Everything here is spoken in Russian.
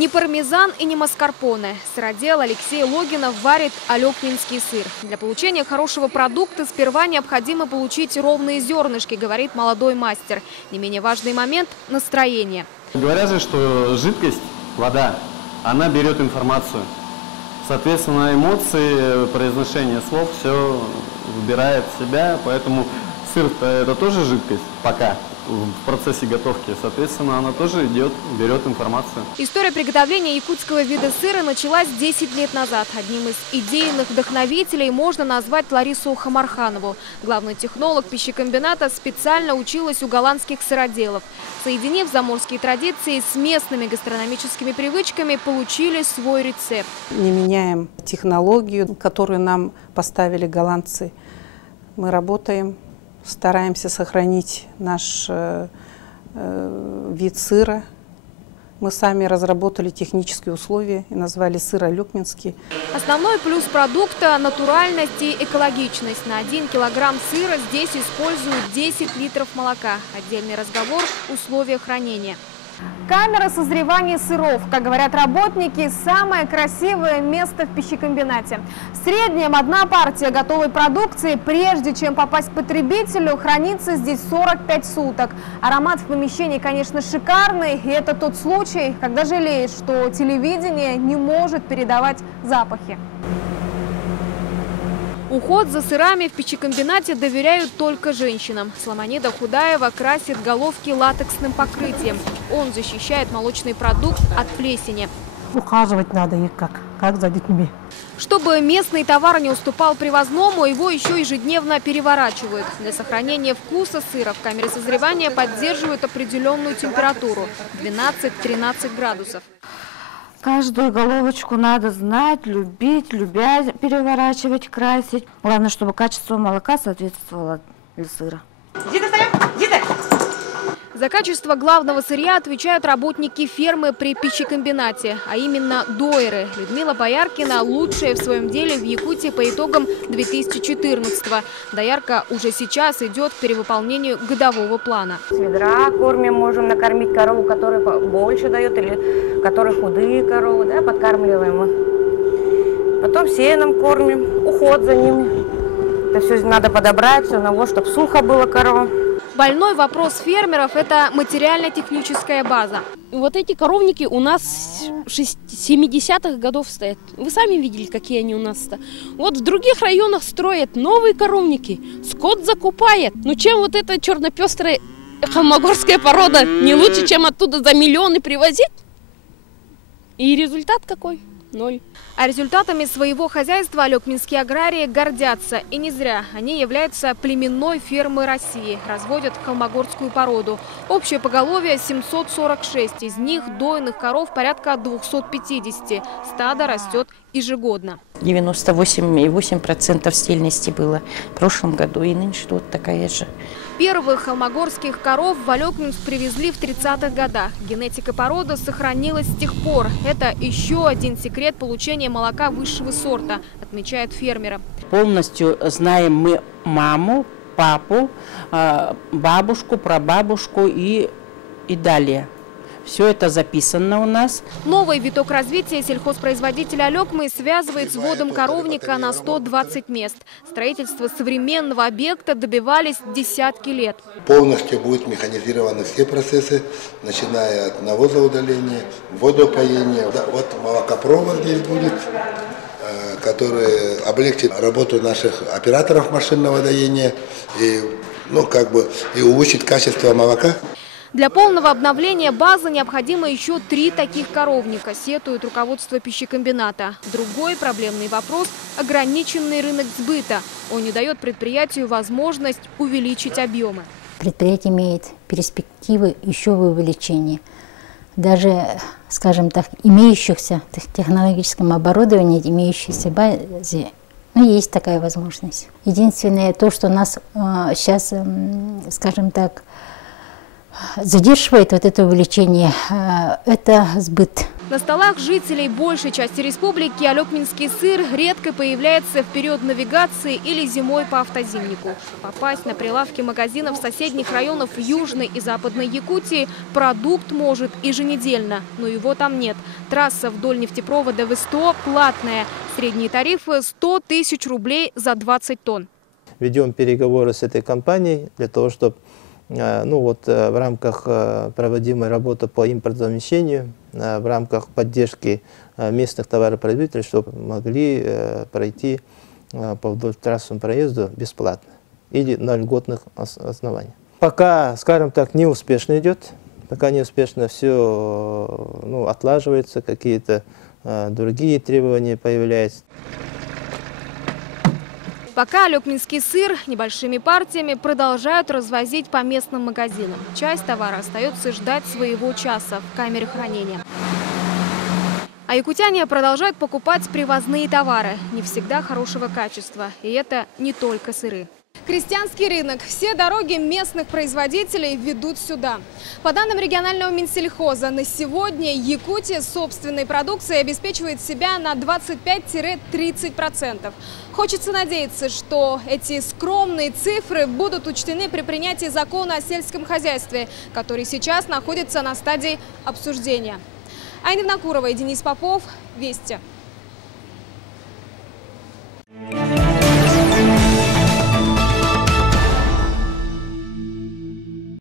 Не пармезан и не маскарпоне. Сыродел Алексей Логинов варит алёкминский сыр. Для получения хорошего продукта сперва необходимо получить ровные зернышки, говорит молодой мастер. Не менее важный момент – настроение. Говорят же, что жидкость, вода, она берет информацию. Соответственно, эмоции, произношение слов все выбирает в себя, поэтому сыр-то это тоже жидкость пока. В процессе готовки, соответственно, она тоже берет информацию. История приготовления якутского вида сыра началась 10 лет назад. Одним из идейных вдохновителей можно назвать Ларису Хамарханову. Главный технолог пищекомбината специально училась у голландских сыроделов. Соединив заморские традиции с местными гастрономическими привычками, получили свой рецепт. Не меняем технологию, которую нам поставили голландцы. Мы работаем. Стараемся сохранить наш вид сыра. Мы сами разработали технические условия и назвали сыр алёкминский. Основной плюс продукта – натуральность и экологичность. На 1 килограмм сыра здесь используют 10 литров молока. Отдельный разговор – условия хранения. Камера созревания сыров, как говорят работники, самое красивое место в пищекомбинате. В среднем одна партия готовой продукции, прежде чем попасть к потребителю, хранится здесь 45 суток. Аромат в помещении, конечно, шикарный, и это тот случай, когда жалеешь, что телевидение не может передавать запахи. Уход за сырами в пищекомбинате доверяют только женщинам. Сламонида Худаева красит головки латексным покрытием. Он защищает молочный продукт от плесени. Ухаживать надо их как за детьми. Чтобы местный товар не уступал привозному, его еще ежедневно переворачивают. Для сохранения вкуса сыра в камере созревания поддерживают определенную температуру – 12-13 градусов. Каждую головочку надо знать, любя переворачивать, красить. Главное, чтобы качество молока соответствовало для сыра. За качество главного сырья отвечают работники фермы при пищекомбинате, а именно дойеры. Людмила Бояркина – лучшая в своем деле в Якутии по итогам 2014-го. Доярка уже сейчас идет к перевыполнению годового плана. С ведра кормим, можем накормить корову, которая больше дает, или которые худые коровы, да, подкармливаем мы. Потом сеном кормим, уход за ними. Это все надо подобрать, все на вот, чтобы сухо было коровам. Больной вопрос фермеров – это материально-техническая база. Вот эти коровники у нас 70-х годов стоят. Вы сами видели, какие они у нас-то. Вот в других районах строят новые коровники. Скот закупает. Ну чем вот эта черно-пестрая холмогорская порода не лучше, чем оттуда за миллионы привозить? И результат какой? Ноль. А результатами своего хозяйства алёкминские аграрии гордятся. И не зря. Они являются племенной фермой России. Разводят холмогорскую породу. Общее поголовье 746. Из них дойных коров порядка 250. Стадо растет ежегодно. 98,8% стельности было в прошлом году. И нынче вот такая же. Первых холмогорских коров в Алёкминск привезли в 30-х годах. Генетика породы сохранилась с тех пор. Это еще один секрет получения молока высшего сорта, отмечают фермеры. Полностью знаем мы маму, папу, бабушку, прабабушку и далее. Все это записано у нас. Новый виток развития сельхозпроизводителя Алёкмы связывает с вводом коровника на 120 мест. Строительство современного объекта добивались десятки лет. Полностью будут механизированы все процессы, начиная от навозоудаления, водопоения. Вот молокопровод здесь будет, который облегчит работу наших операторов машинного доения и, и улучшит качество молока. Для полного обновления базы необходимо еще 3 таких коровника, сетует руководство пищекомбината. Другой проблемный вопрос – ограниченный рынок сбыта. Он не дает предприятию возможность увеличить объемы. Предприятие имеет перспективы еще в увеличении. Даже, скажем так, имеющихся технологическом оборудовании, имеющейся базе, есть такая возможность. Единственное, то, что нас сейчас, скажем так, задерживает вот это увеличение, это сбыт. На столах жителей большей части республики алёкминский сыр редко появляется в период навигации или зимой по автозимнику. Попасть на прилавки магазинов соседних районов Южной и Западной Якутии продукт может еженедельно, но его там нет. Трасса вдоль нефтепровода в СТО платная. Средние тарифы – 100 тысяч рублей за 20 тонн. Ведем переговоры с этой компанией для того, чтобы в рамках проводимой работы по импортозамещению, в рамках поддержки местных товаропроизводителей, чтобы могли пройти по вдоль-трассовому проезду бесплатно или на льготных основаниях. Пока, скажем так, неуспешно идет, пока неуспешно все отлаживается, какие-то другие требования появляются. Пока алёкминский сыр небольшими партиями продолжают развозить по местным магазинам. Часть товара остается ждать своего часа в камере хранения. А якутяне продолжают покупать привозные товары, не всегда хорошего качества. И это не только сыры. Крестьянский рынок. Все дороги местных производителей ведут сюда. По данным регионального Минсельхоза, на сегодня Якутия собственной продукцией обеспечивает себя на 25–30%. Хочется надеяться, что эти скромные цифры будут учтены при принятии закона о сельском хозяйстве, который сейчас находится на стадии обсуждения. Айна Внакурова и Денис Попов. Вести.